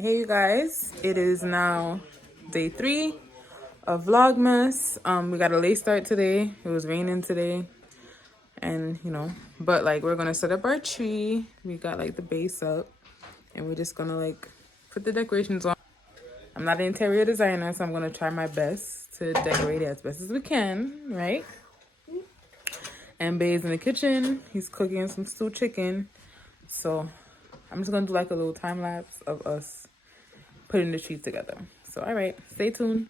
Hey you guys, it is now day 3 of Vlogmas. We got a late start today. It was raining today, and but like we're gonna set up our tree. We got like the base up, and we're just gonna like put the decorations on. I'm not an interior designer, so I'm gonna try my best to decorate it as best as we can, right? And Bae's in the kitchen. He's cooking some stewed chicken, so I'm just gonna do like a little time lapse of us putting the tree together. So all right, stay tuned.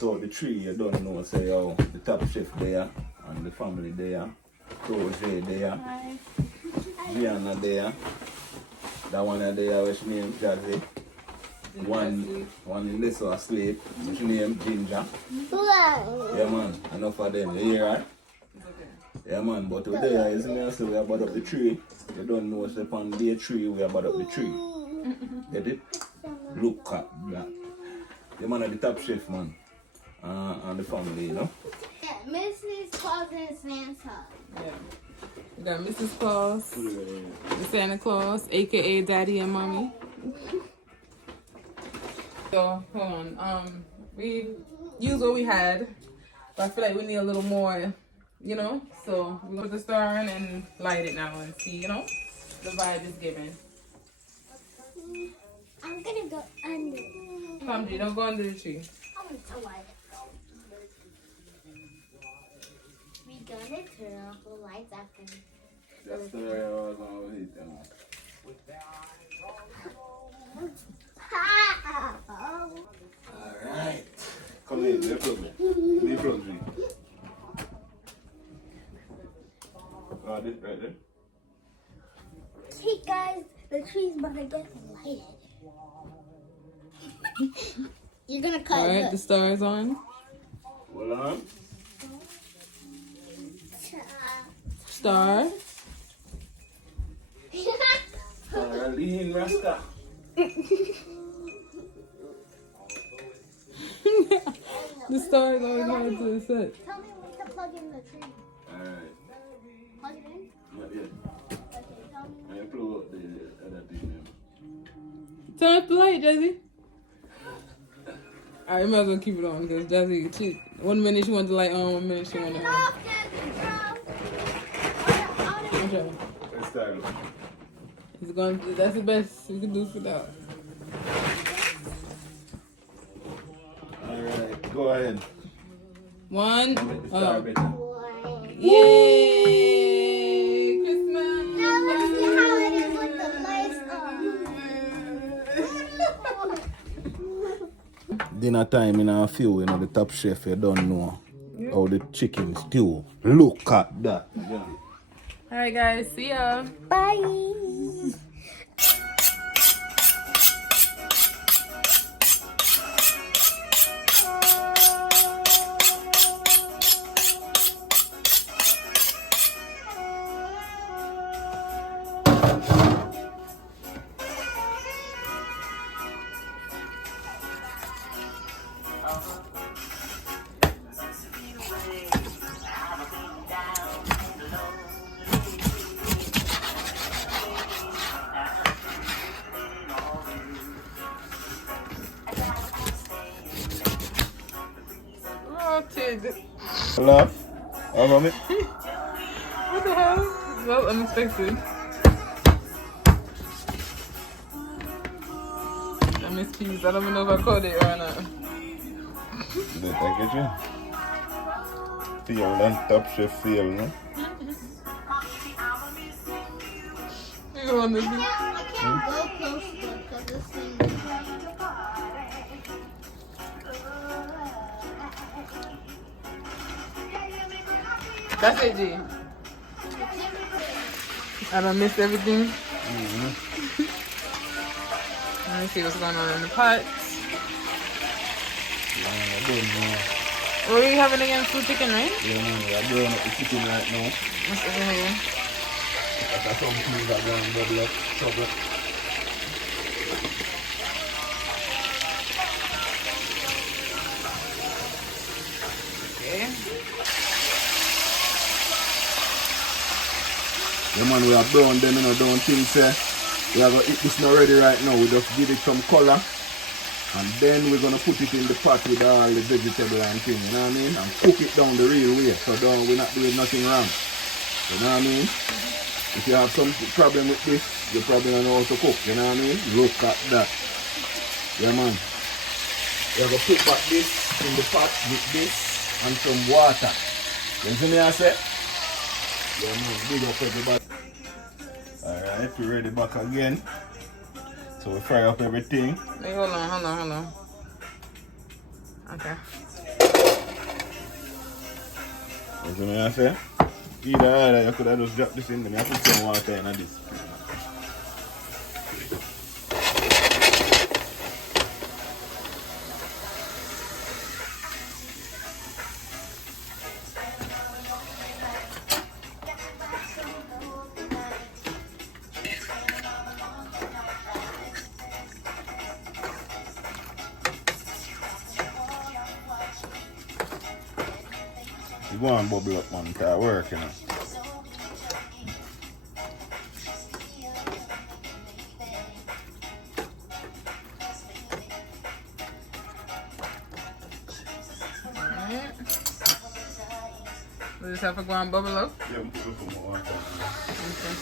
Out the tree, you don't know, say, oh, the top chef there, and the family there, Roger there, Gianna there, that one there, which name Jazzy, one less asleep, which name Ginger. Yeah man, enough of them, you hear right? Yeah man, but today, isn't it, so we are about up the tree, you don't know, say, upon day 3, we are about up the tree. Get it? Look at that. You man are the top chef, man. And the family, Yeah, Mrs. Claus and Santa. Yeah. We got Mrs. Claus, the Santa Claus, aka Daddy and Mommy. So hold on. We used what we had, but I feel like we need a little more, So we put the star in and light it now and see, the vibe is given. I'm gonna go under. Come, G, don't go under the tree. I'm gonna light it. We're gonna turn off the lights after. That's the way I was going to hit them. Alright. Come in, no problem. No problem. Got it, right there. Hey guys, the tree's about to get lighted. You're gonna cut All right, it. the star is on. Hold on. Star. Lean Rasta. The star is always hard to set. Tell me when to plug in the tree. Alright. Plug it in? Not yet. Okay, tell me. I plug up the other thing now. Turn up the light, Jazzy. Alright, you might as well keep it on because Jazzy, 1 minute she wants the light on, 1 minute she wants it on. Let's start. That's the best you can do for that. Alright, go ahead. 1. Make the star better. Yay! Christmas! Now let's see how it is with the lights on. Dinner time in a few, the top chef, you don't know how the chicken stew. Look at that. Alright guys, see ya. Bye. Laugh. How about me? What the hell? Well, unexpected. I miss cheese. I don't even know if I caught it or not. Did I get you? Feel and top chef feel, no? You want to I can't go close because this thing. That's it, G. I done missed everything. Let me see what's going on in the pots. What are you having again? Food chicken, right? Yeah, man, we are blowing up the chicken right now. What's over here? That's something that going to bubble up, trouble. Okay. Yeah, man, we are brown them, you know, don't think, say, we are going to eat this now ready right now. We just give it some color. And then we're going to put it in the pot with all the vegetable and things, you know what I mean? And cook it down the real way. So we're not doing nothing wrong. You know what I mean? If you have some problem with this, you probably don't know how to cook, you know what I mean? Look at that. Yeah, man. We're going to put back this in the pot with this and some water. You see me I say? Yeah, man, big up everybody. Alright, we're ready back again. So we fry up everything. Hey, hold on. Okay. You see me I say? Either you could have just dropped this in there. I put some water in this. You go and bubble up, man. It can't work, you know. Alright. We just have to go and bubble up. Yeah, I'm putting some more water. Okay.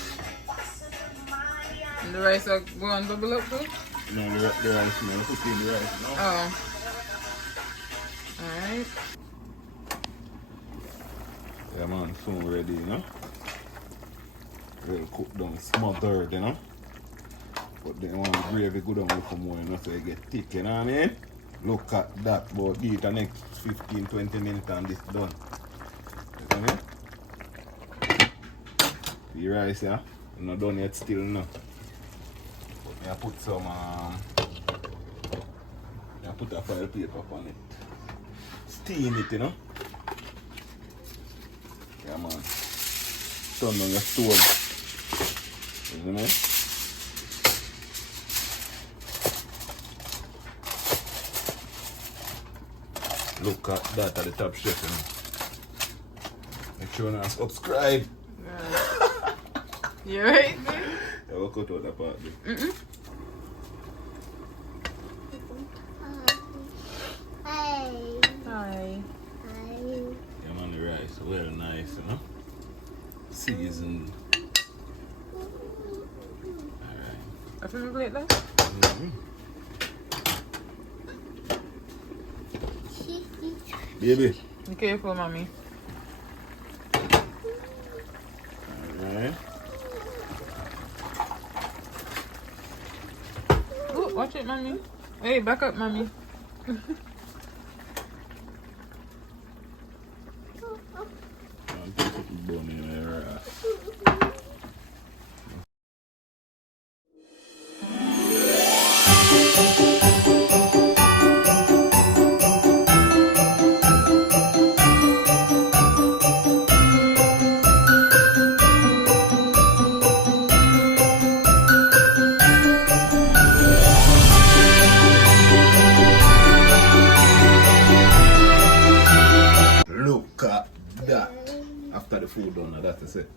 And the rice will go and bubble up too? No, the rice, you know, put in the rice, you know. Oh. Alright. Yeah, man, soon ready, you know. Ready cook down, smothered, you know. But then want the gravy good on for more, you know, so you get thick, you know what I mean? Look at that, but give it the next 15-20 minutes and this done. You see me? The rice, yeah, not done yet still, no. But I put some, I put a foil paper on it. Steam it, you know. Yeah, man. Turn on your stove. You see me? Look at that at the Top Chef, you know. Make sure you subscribe. You right? Yeah, we'll cut out that part. Hi. Hi. Yeah, man, the rice, well nice, you know. Seasoned. Alright. I feel plate there? Baby. Be careful, mommy. Alright. Oh, watch it, mommy. Hey, back up, mommy. I'm putting bone in there. Look at that. After the food done, that's it.